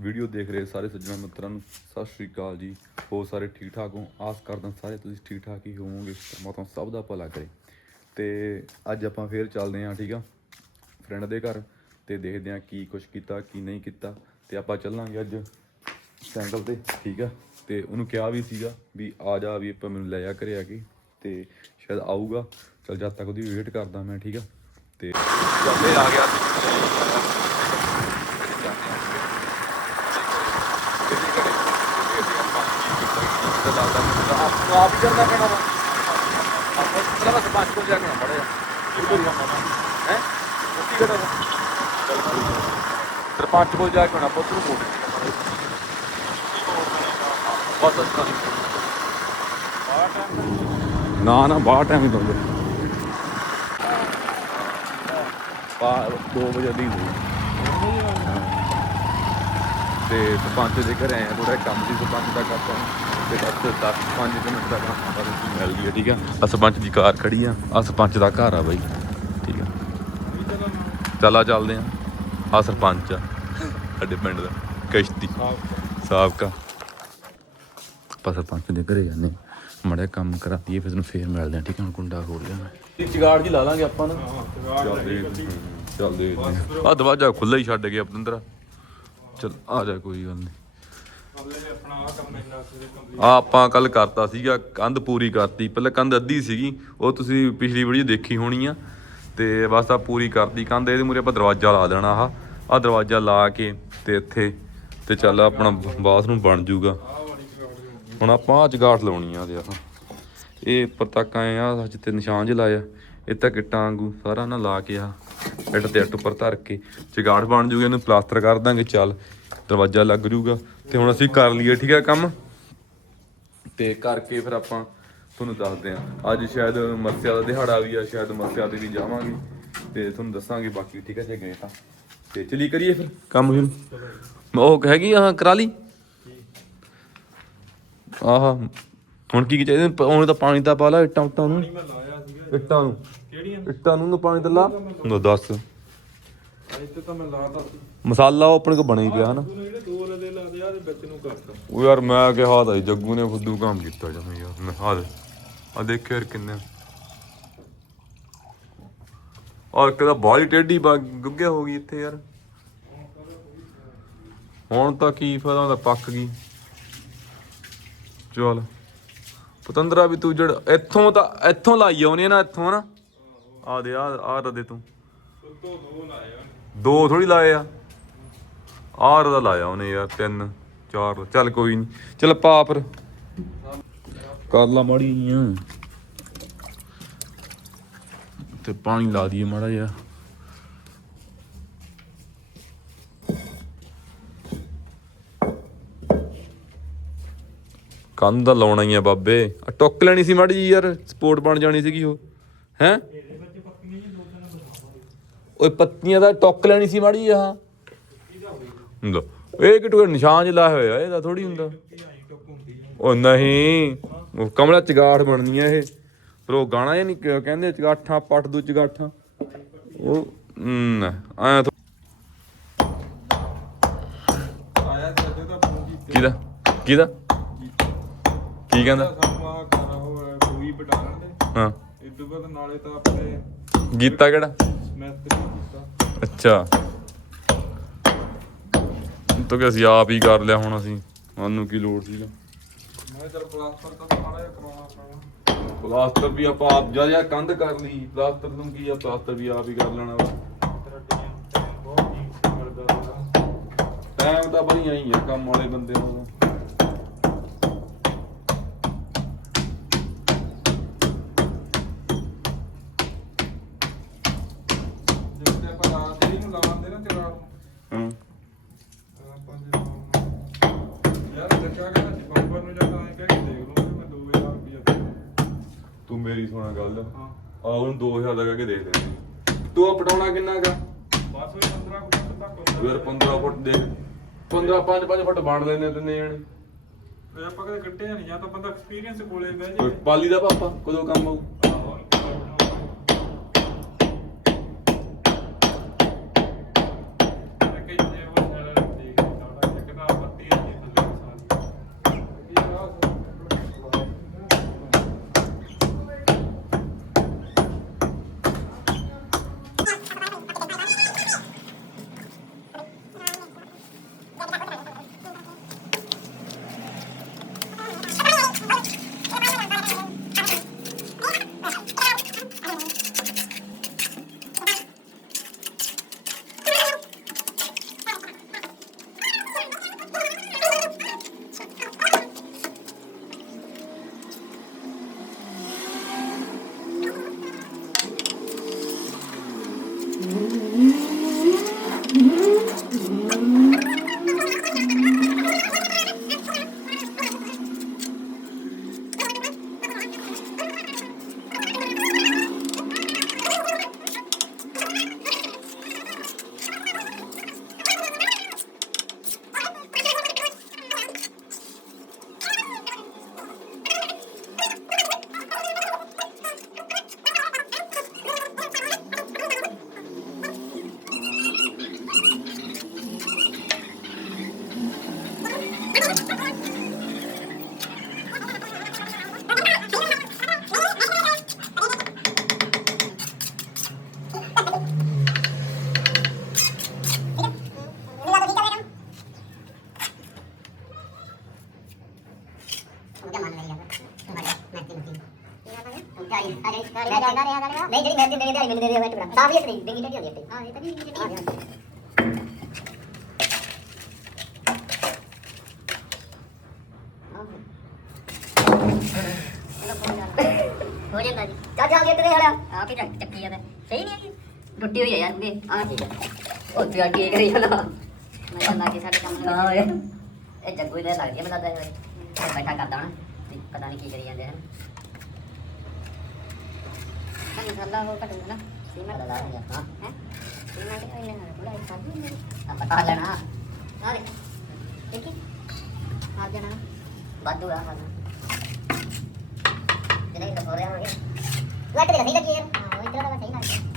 Video ਦੇਖ ਰਹੇ ਸਾਰੇ ਸੱਜਣਾ ਮਿੱਤਰਾਂ ਨੂੰ। ਸਤਿ ਸ਼੍ਰੀ ਅਕਾਲ ਜੀ। ਹੋ ਸਾਰੇ ਠੀਕ ਠਾਕ ਹੋ? ਆਸ ਕਰਦਾ ਸਾਰੇ ਤੁਸੀਂ ਠੀਕ ਠਾਕ ਹੀ ਹੋਵੋਗੇ। ਪਰਮਾਤਮਾ ਸਭ ਦਾ ਭਲਾ ਕਰੇ। ਤੇ ਅੱਜ ਆਪਾਂ ਫੇਰ ਚੱਲਦੇ ਹਾਂ, ਠੀਕ ਆ? ਫਰੈਂਡ ਦੇ ਘਰ ਤੇ ਦੇਖਦੇ ਹਾਂ ਕੀ ਕੁਛ ਕੀਤਾ, ਕੀ ਨਹੀਂ ਕੀਤਾ। ਤੇ ਆਪਾਂ ਚੱਲਾਂਗੇ ਅੱਜ ਸਾਈਕਲ ਤੇ, ਠੀਕ ਆ? ਤੇ ਉਹਨੂੰ ਕਿਹਾ ਵੀ ਸੀਗਾ ਵੀ ਆ ਜਾ ਵੀ ਆਪਾਂ ਮੈਨੂੰ ਲੈ ਜਾ ਘਰੇ ਆ ਕੇ। ਤੇ ਸ਼ਾਇਦ ਆਊਗਾ। ਚਲ ਜਦ ਤੱਕ ਉਹਦੀ ਵੇਟ ਕਰਦਾ ਮੈਂ, ਠੀਕ ਆ? ਤੇ ਚੱਲੇ ਆ ਗਿਆ ਆਪ ਹੀ ਕਰਨਾ ਪੈਣਾ ਵਾ। ਆਪਾਂ ਪਹਿਲਾਂ ਬਸ ਪੰਜ ਕੋਲ ਜਾ ਕੇ ਮੜੇ ਹੈ? ਕੀ ਕਰਾਂ ਸਰਪੰਚ ਕੋਲ ਜਾ ਕੇ ਹੋਣਾ ਪੁੱਤ ਨੂੰ ਮੋੜ ਬਸ ਅੱਛਾ ਨਾ ਨਾ ਬਾਹਰ ਟਾਈਮ ਹੀ ਬੰਦੇ। ਪਾ 2 ਵਜੇ ਦੀ ਹੋਈ। ਤੇ ਸਰਪੰਚ ਦੇ ਘਰੇ ਆਇਆ ਥੋੜਾ ਕੰਮ ਸੀ ਸਰਪੰਚ ਦਾ ਕਰਤਾ। ਤੇ ਬਸ 10 5 ਮਿੰਟ ਦਾ ਕੰਮ ਆਪਾਂ ਨੂੰ ਮਿਲ ਗਈ ਠੀਕ ਆ? ਆ ਸਰਪੰਚ ਦੀ ਕਾਰ ਖੜੀ ਆ। ਆ ਸਰਪੰਚ ਦਾ ਘਰ ਆ ਬਾਈ। ਠੀਕ ਆ। ਚੱਲਾ ਚੱਲਦੇ ਆ। ਆ ਸਰਪੰਚ ਆ ਸਾਡੇ ਪਿੰਡ ਦਾ ਕਿਸ਼ਤੀ। ਸਾਬਕਾ। ਆਪਾਂ ਸਰਪੰਚ ਦੇ ਘਰੇ ਜਾਂਦੇ ਮੜਾ ਕੰਮ ਕਰਾ ਦਈਏ ਫਿਰ ਤੈਨੂੰ ਫੇਰ ਮਿਲਦੇ ਆ ਠੀਕ ਆ? ਹੁਣ ਕੁੰਡਾ ਖੋਲ ਲਿਆ ਮੈਂ। ਚਿਗਾੜ ਜੀ ਲਾ ਲਾਂਗੇ ਆਪਾਂ ਨਾ। ਚੱਲਦੇ ਚੱਲਦੇ ਆ ਦਰਵਾਜ਼ਾ ਖੁੱਲਾ ਹੀ ਛੱਡ ਗਿਆ ਆਪਣੰਦਰ ਚਲ ਆ ਜਾ ਕੋਈ ਗੱਲ ਨਹੀਂ ਆ ਆਪਾਂ ਕੱਲ ਕਰਤਾ ਸੀਗਾ, ਕੰਧ ਪੂਰੀ ਕਰਤੀ। ਪਹਿਲਾਂ ਕੰਧ ਅੱਧੀ ਸੀਗੀ, ਉਹ ਤੁਸੀਂ ਪਿਛਲੀ ਵੀਡੀਓ ਦੇਖੀ ਹੋਣੀ ਆ। ਤੇ ਬਸ ਆ ਪੂਰੀ ਕਰਤੀ ਕੰਧ, ਇਹਦੇ ਮੂਰੇ ਆਪਾਂ ਦਰਵਾਜ਼ਾ ਲਾ ਦੇਣਾ ਆਹ। ਆ ਦਰਵਾਜ਼ਾ ਲਾ ਕੇ ਤੇ ਇੱਥੇ, ਤੇ ਚੱਲ ਆਪਣਾ ਬਾਥਰੂਮ ਬਣ ਜਾਊਗਾ ਹੁਣ ਆਪਾਂ ਆ ਜਗਾਟ ਲਾਉਣੀ ਆ ਤੇ ਆਹ। ਇਹ ਉੱਪਰ ਆਏ ਆ ਜਿੱਥੇ ਨਿਸ਼ਾਨ ਜਿਹਾ ਲਾਇਆ। ਇਹ ਤਾਂ ਕਿੱਟਾਂ ਵਾਂਗੂ ਸਾਰਾ ਨਾ ਲਾ ਕੇ ਆ ਇੱਟ ਤੇ ਇੱਟ ਉੱਪਰ ਧਰ ਕੇ। ਜਗਾੜ ਬਣ ਜੂਗਾ, ਇਹਨੂੰ ਪਲਾਸਟਰ ਕਰ ਦਾਂਗੇ, ਚੱਲ। ਦਰਵਾਜ਼ਾ ਲੱਗ ਜੂਗਾ। ਤੇ ਹੁਣ ਅਸੀਂ ਕਰ ਲਈਏ ਠੀਕ ਹੈ ਕੰਮ? ਤੇ ਕਰਕੇ ਫਿਰ ਆਪਾਂ ਤੁਹਾਨੂੰ ਦੱਸਦੇ ਆ ਅੱਜ ਸ਼ਾਇਦ ਮੱਸਿਆ ਦਾ ਦਿਹਾੜਾ ਵੀ ਆ ਸ਼ਾਇਦ ਮੱਸਿਆ ਤੇ ਵੀ ਜਾਵਾਂਗੇ। ਤੇ ਤੁਹਾਨੂੰ ਦੱਸਾਂਗੇ ਬਾਕੀ ਠੀਕ ਹੈ ਜੇ ਗਏ ਤਾਂ। ਤੇ ਚਲੀ ਕਰੀਏ ਫਿਰ ਕੰਮ ਸ਼ੁਰੂ? ਉਹ ਹੈਗੀ ਆ ਕਰਾ ਲਈ? ਆਹ ਹੁਣ ਕੀ ਕੀ ਚਾਹੀਦਾ? ਉਹਨੇ ਤਾਂ ਪਾਣੀ ਤਾਂ ਪਾ ਲਾ ਇੱਟਾਂ ਉੱਟਾਂ ਨੂੰ ਮੈਂ ਲਾਇਆ ਸੀਗਾ। ਇੱਟਾਂ ਨੂੰ। ਕਿਹੜੀਆਂ? ਇੱਟਾਂ ਨੂੰ ਪਾਣੀ ਤਾਂ ਲੋ। ਦੱਸ। ਇੱਥੇ ਤਾਂ ਮੈਂ ਲਾਤਾ ਸੀ। ਮਸਾਲਾ ਉਹ ਆਪਣੇ ਕੋ ਬਣੇ ਹੀ ਪਿਆ ਹਨਾ। ਤੂੰ ਜਿਹੜੇ ਦੋ ਰਦੇ ਲਾਦੇ ਆ ਦੇ ਵਿੱਚ ਨੂੰ ਕਰਤਾ ਉਹ ਯਾਰ ਮੈਂ ਕਿਹਾ ਤਾਂ ਸੀ, ਜੱਗੂ ਨੇ ਫੁੱਦੂ ਕੰਮ ਕੀਤਾ ਜਮੇ ਯਾਰ ਮੈਂ ਆ ਦੇ। ਆ ਦੇਖ ਯਾਰ ਕਿੰਨੇ। ਔਰ ਕਿਹਦਾ ਬਾਲੀ ਟੇਢੀ ਬਾ ਗੁੱਗਿਆ ਹੋ ਗਈ ਇੱਥੇ ਯਾਰ। ਹੁਣ ਤਾਂ ਕੀ ਫਾਇਦਾ ਉਹਦਾ ਪੱਕ ਗਈ। ਚਲ। ਪਤੰਦਰਾ ਵੀ ਤੂੰ ਜਿਹੜਾ ਇੱਥੋਂ ਤਾਂ ਇੱਥੋਂ ਲਾਈ ਆਉਨੇ ਨਾ ਇੱਥੋਂ ਨਾ। ਆ ਦੇ ਆ ਆ ਰਦੇ ਤੂੰ। ਉੱਤੋਂ ਦੋ ਲਾਇਆ ਦੋ ਥੋੜੀ ਲਾਏ ਆ। ਆਰ ਦਾ ਲਾਇਆ ਉਹਨੇ ਯਾਰ, ਤਿੰਨ, ਚਾਰ ਚੱਲ ਕੋਈ ਨਹੀਂ ਚੱਲ ਪਾ ਫਿਰ ਕਰ ਲਾ ਮਾੜੀ ਆ। ਤੇ ਪਾਣੀ ਲਾ ਦਈਏ ਮਾੜਾ ਜਿਹਾ। ਕੰਧ ਦਾ ਲਾਉਣਾ ਹੀ ਆ ਬਾਬੇ। ਆ ਟੁੱਕ ਲੈਣੀ ਸੀ ਮਾੜੀ ਜੀ ਯਾਰ, ਸਪੋਰਟ ਬਣ ਜਾਣੀ ਸੀਗੀ ਉਹ। ਹੈ? ਓਏ ਪੱਤੀਆਂ ਦਾ ਟੁੱਕ ਲੈਣੀ ਸੀ ਮਾੜੀ ਆ ਹੁੰਦਾ। ਇਹ ਕਿਟੂ ਨਿਸ਼ਾਨ ਜਿਹਾ ਲਾਇਆ ਹੋਇਆ ਇਹਦਾ ਥੋੜੀ ਹੁੰਦਾ। ਉਹ ਨਹੀਂ ਉਹ ਕਮਲਾ ਚਗਾਠ ਬਣਨੀ ਆ ਇਹ। ਪਰ ਉਹ ਗਾਣਾ ਇਹ ਨਹੀਂ ਕਹਿੰਦੇ ਚਗਾਠਾਂ ਪੱਟ ਦੂ ਚਗਾਠਾਂ। ਉਹ ਆਇਆ ਕਿਹਦਾ? ਕਿਹਦਾ? ਕੀ ਕਹਿੰਦਾ? ਆਹ ਹਾਂ। ਤੋਂ ਬਾਅਦ ਨਾਲੇ ਤਾਂ ਆਪਣੇ ਗੀਤਾ ਕਿਹੜਾ? ਕੀਤਾ। ਅੱਛਾ। ਤੋ ਕਿ ਅਸੀਂ ਆਪ ਹੀ ਕਰ ਲਿਆ ਹੁਣ ਅਸੀਂ। ਸਾਨੂੰ ਕੀ ਲੋੜ ਸੀਗਾ ਮੈਂ ਚਲ ਪਲਾਸਟਰ ਤਾਂ ਮਾੜਾ ਜਿਹਾ ਕਰਾਉਣਾ ਪੈਣਾ। ਪਲਾਸਟਰ ਵੀ ਆਪਾਂ ਆਪ ਜਾ ਜਾ ਕੰਧ ਕਰ ਲਈ। ਪਲਾਸਟਰ ਨੂੰ ਕੀ ਆ? ਪਲਾਸਟਰ ਵੀ ਆਪ ਹੀ ਕਰ ਲੈਣਾ ਵਾ। ਟਾਈਮ ਤਾਂ ਬਈ ਆਈ ਆ ਕੰਮ ਵਾਲੇ ਬੰਦੇ ਨੂੰ। ਤੂੰ ਸੁਣਾ ਗੱਲ। ਹਾਂ। ਆ ਉਹਨੂੰ 2000 ਲਗਾ ਕੇ ਦੇਖ ਦੇ ਤੂੰ ਪਟਾਉਣਾ ਕਿੰਨਾ ਗਾ? ਬਸ ਉਹ 15 ਫੁੱਟ ਤੱਕ ਹੁੰਦਾ। ਯਾਰ 15 ਫੁੱਟ ਦੇ। 15 5 5 ਫੁੱਟ ਬਣ ਲੈਨੇ ਜਣੇ। ਇਹ ਆਪਾਂ ਕਦੇ ਕੱਟਿਆ ਨਹੀਂ ਜਾਂ ਤਾਂ ਬੰਦਾ ਐਕਸਪੀਰੀਅੰਸ ਕੋਲੇ ਬਹਿ ਜੇ ਪਾਲੀ ਦਾ ਪਾਪਾ ਕਦੋਂ ਕੰਮ ਆਊ? ਹੈ ਹਾਂ ਇਹ ਤਾਂ ਨਹੀਂ ਹੋ ਜਾਂਦਾ ਜੀ। ਕੇ ਤੇਰੇ ਹਲਾ ਆ ਕੇ ਚੱਕ ਚੱਕੀ ਜਾਂਦਾ। ਸਹੀ ਨਹੀਂ ਹੈ ਟੁੱਟੀ ਹੋਈ ਹੈ ਯਾਰ ਬੇ ਆ ਠੀਕ ਹੈ ਉਹ ਤੇ ਆ ਕੀ ਕਰੀ ਜਾਂਦਾ। ਮੈਂ ਤਾਂ ਲਾ ਕੇ ਸਾਡੇ ਕੰਮ ਨੂੰ ਇਹ ਜੱਗੂ ਦੇ ਲੱਗਦੀ ਹੈ ਮੈਨੂੰ ਲੱਗਦਾ ਇਹ ਬੈਠਾ ਕਰਦਾ ਹੋਣਾ। ਪਤਾ ਨਹੀਂ ਕੀ ਕਰੀ ਜਾਂਦੇ ਹਨ ਨਾ। ਹਾਂ ਹੈ ਖਾ ਲੈਣਾ ਆ ਦੇ ਦੇਖੀ ਆ ਜਾਣਾ ਬਾਦੂ ਆ ਜਿਹਨੇ ਤਾਂ ਹੋ ਰਿਹਾ ਹੋਗੇ ਲੱਟ ਦੇ ਸਹੀ ਲੱਗੀ ਯਾਰ ਹਾਂ ਉਹ ਇਧਰ ਦਾ ਸਹੀ ਲੱਗ ਗਿਆ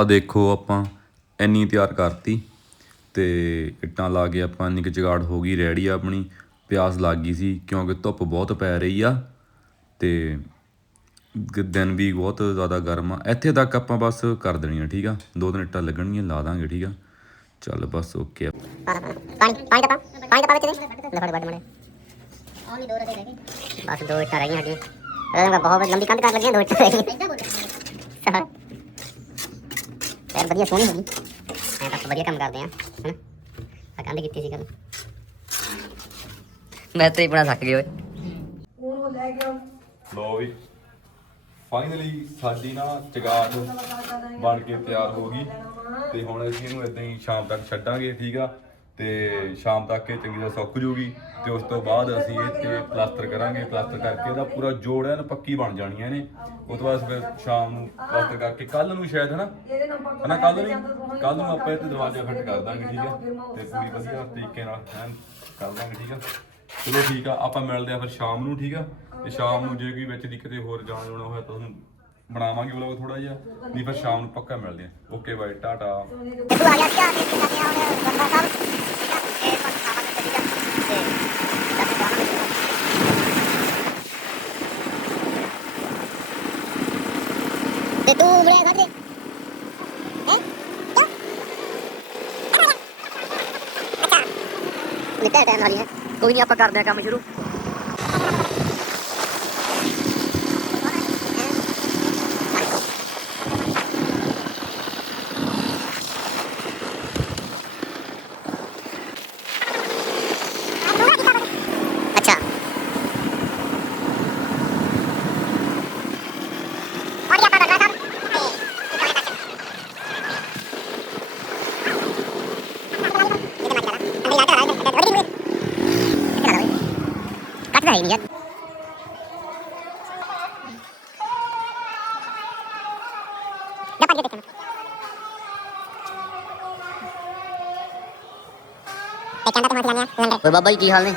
ਆ ਦੇਖੋ ਆਪਾਂ ਇੰਨੀ ਤਿਆਰ ਕਰਤੀ ਤੇ ਇੱਟਾਂ ਲਾ ਕੇ ਆਪਾਂ ਇੰਨੀ ਕੁ ਜਗਾੜ ਹੋ ਗਈ ਰੈਡੀ ਆ ਆਪਣੀ। ਪਿਆਸ ਲੱਗ ਗਈ ਸੀ ਕਿਉਂਕਿ ਧੁੱਪ ਬਹੁਤ ਪੈ ਰਹੀ ਆ ਤੇ ਦਿਨ ਵੀ ਬਹੁਤ ਜ਼ਿਆਦਾ ਗਰਮ ਆ। ਇੱਥੇ ਤੱਕ ਆਪਾਂ ਬਸ ਕਰ ਦੇਣੀ ਆ ਠੀਕ ਆ? ਦੋ ਦਿਨ ਇੱਟਾਂ ਲੱਗਣਗੀਆਂ ਲਾ ਦਾਂਗੇ ਠੀਕ ਆ? ਚੱਲ ਬਸ ਓਕੇ ਆ। ਪਾਣੀ ਪਾਣੀ ਦਾ ਪਾ ਪਾਣੀ ਦਾ ਪਾ ਵਿੱਚ ਦੇ। ਲੈ ਫੜ ਵੱਡ ਮੜੇ। ਆਉਣੀ ਦੋ ਰਤੇ ਰਹਿ ਗਏ ਬਸ ਦੋ ਇੱਟਾਂ ਰਹਿ ਗਈਆਂ ਸਾਡੀਆਂ ਬਹੁਤ ਲੰਬੀ ਕੰਧ ਕਰ ਲੱਗੀਆਂ ਦੋ ਇੱਟਾਂ ਰਹਿ ਯਾਰ ਵਧੀਆ ਸੋਹਣੀ ਹੋ ਗਈ। ਐਂ ਤਾਂ ਆਪਾਂ ਵਧੀਆ ਕੰਮ ਕਰਦੇ ਆ ਹਨਾ? ਆ ਕੰਧ ਕੀਤੀ ਸੀ ਕੱਲ ਮੈਂ ਤੇ ਹੀ ਬਣਾ ਸਕ ਗਏ ਓਏ। ਲੋ ਵੀ ਫਾਈਨਲੀ ਸਾਡੀ ਨਾ ਚਗਾਟ ਬਣ ਕੇ ਤਿਆਰ ਹੋ ਗਈ। ਤੇ ਹੁਣ ਅਸੀਂ ਇਹਨੂੰ ਇਦਾਂ ਹੀ ਸ਼ਾਮ ਤੱਕ ਛੱਡਾਂਗੇ ਠੀਕ ਆ? ਤੇ ਸ਼ਾਮ ਤੱਕ ਇਹ ਚੰਗੀ ਤਰ੍ਹਾਂ ਸੁੱਕ ਜੂਗੀ ਤੇ ਉਸ ਤੋਂ ਬਾਅਦ ਅਸੀਂ ਇਹ ਤੇ ਪਲਾਸਟਰ ਕਰਾਂਗੇ, ਪਲਾਸਟਰ ਕਰਕੇ ਇਹਦਾ ਪੂਰਾ ਜੋੜ ਐਨ ਪੱਕੀ ਬਣ ਜਾਣੀ ਹੈ ਇਹਨੇ ਉਸ ਤੋਂ ਬਾਅਦ ਫਿਰ ਸ਼ਾਮ ਨੂੰ ਪਲਾਸਟਰ ਕਰਕੇ ਕੱਲ ਨੂੰ ਸ਼ਾਇਦ, ਹਨਾ? ਹਨਾ ਕੱਲ ਨੂੰ ਕੱਲ ਨੂੰ ਆਪਾਂ ਇਹ ਤੇ ਦਰਵਾਜ਼ਾ ਫਿੱਟ ਕਰ ਦਾਂਗੇ, ਠੀਕ ਆ ਤੇ ਪੂਰੀ ਵਧੀਆ ਤਰੀਕੇ ਨਾਲ ਐਨ ਕਰ ਦਾਂਗੇ, ਠੀਕ ਆ ਚਲੋ ਠੀਕ ਆ, ਆਪਾਂ ਮਿਲਦੇ ਆ ਫਿਰ ਸ਼ਾਮ ਨੂੰ, ਠੀਕ ਆ? ਤੇ ਸ਼ਾਮ ਨੂੰ ਜੇ ਕੋਈ ਵਿੱਚ ਦੀ ਕਿਤੇ ਹੋਰ ਜਾਣ ਜਾਣਾ ਹੋਇਆ ਤਾਂ ਤੁਹਾਨੂੰ ਬਣਾਵਾਂਗੇ ਵਲੋਗ ਥੋੜਾ ਜਿਹਾ। ਨਹੀਂ ਫਿਰ ਸ਼ਾਮ ਨੂੰ ਪੱਕਾ ਮਿਲਦੇ ਆ। ਓਕੇ ਬਾਈ ਟਾਟਾ ਤੂੰ ਆ ਗਿਆ ਸੀ ਆ ਕੇ ਸਾਡੇ ਆਉਣੇ ਬੰਦਾ ਸਾਹਿਬ ਇਹ ਪਰ ਸਾਬਾ ਤੇ ਚੱਲੀ ਜਾ ਤੇ ਜਦ ਜਾਣਾ ਤੇ ਤੂੰ ਬੜਿਆ ਘਰ ਦੇ ਹੈ ਅੱਛਾ ਨਿਕਲ ਟਾਈਮ ਵਾਲੀ ਹੈ। ਕੋਈ ਨਹੀਂ ਆਪਾਂ ਕਰਦੇ ਆ ਕੰਮ ਸ਼ੁਰੂ। Ôi बाबा की हाल है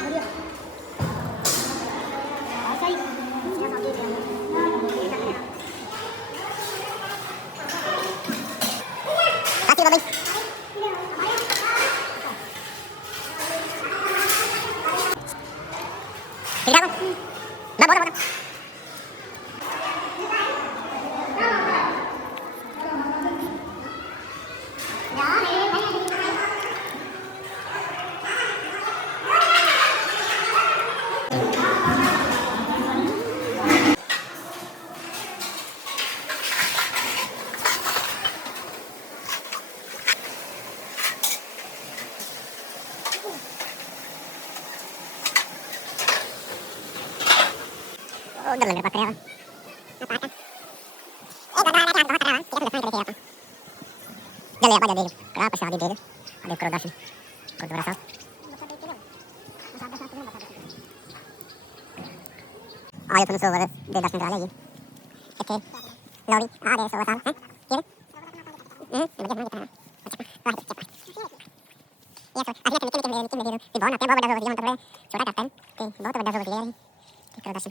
Tidak, Bang. Bang, bang, bang. ఉండదు పక్కనే जल्दी आप जल्दी करा पैसा आदि दे दे अरे करो दस को दोबारा साहब आज तुम सोवर दे दस मिनट आ गई ओके लॉरी आ गए सोवर साहब हैं ये ये तो अभी तक निकल निकल निकल निकल बहुत बड़ा बहुत बड़ा छोटा टाइम बहुत बड़ा बहुत ले रही करो दस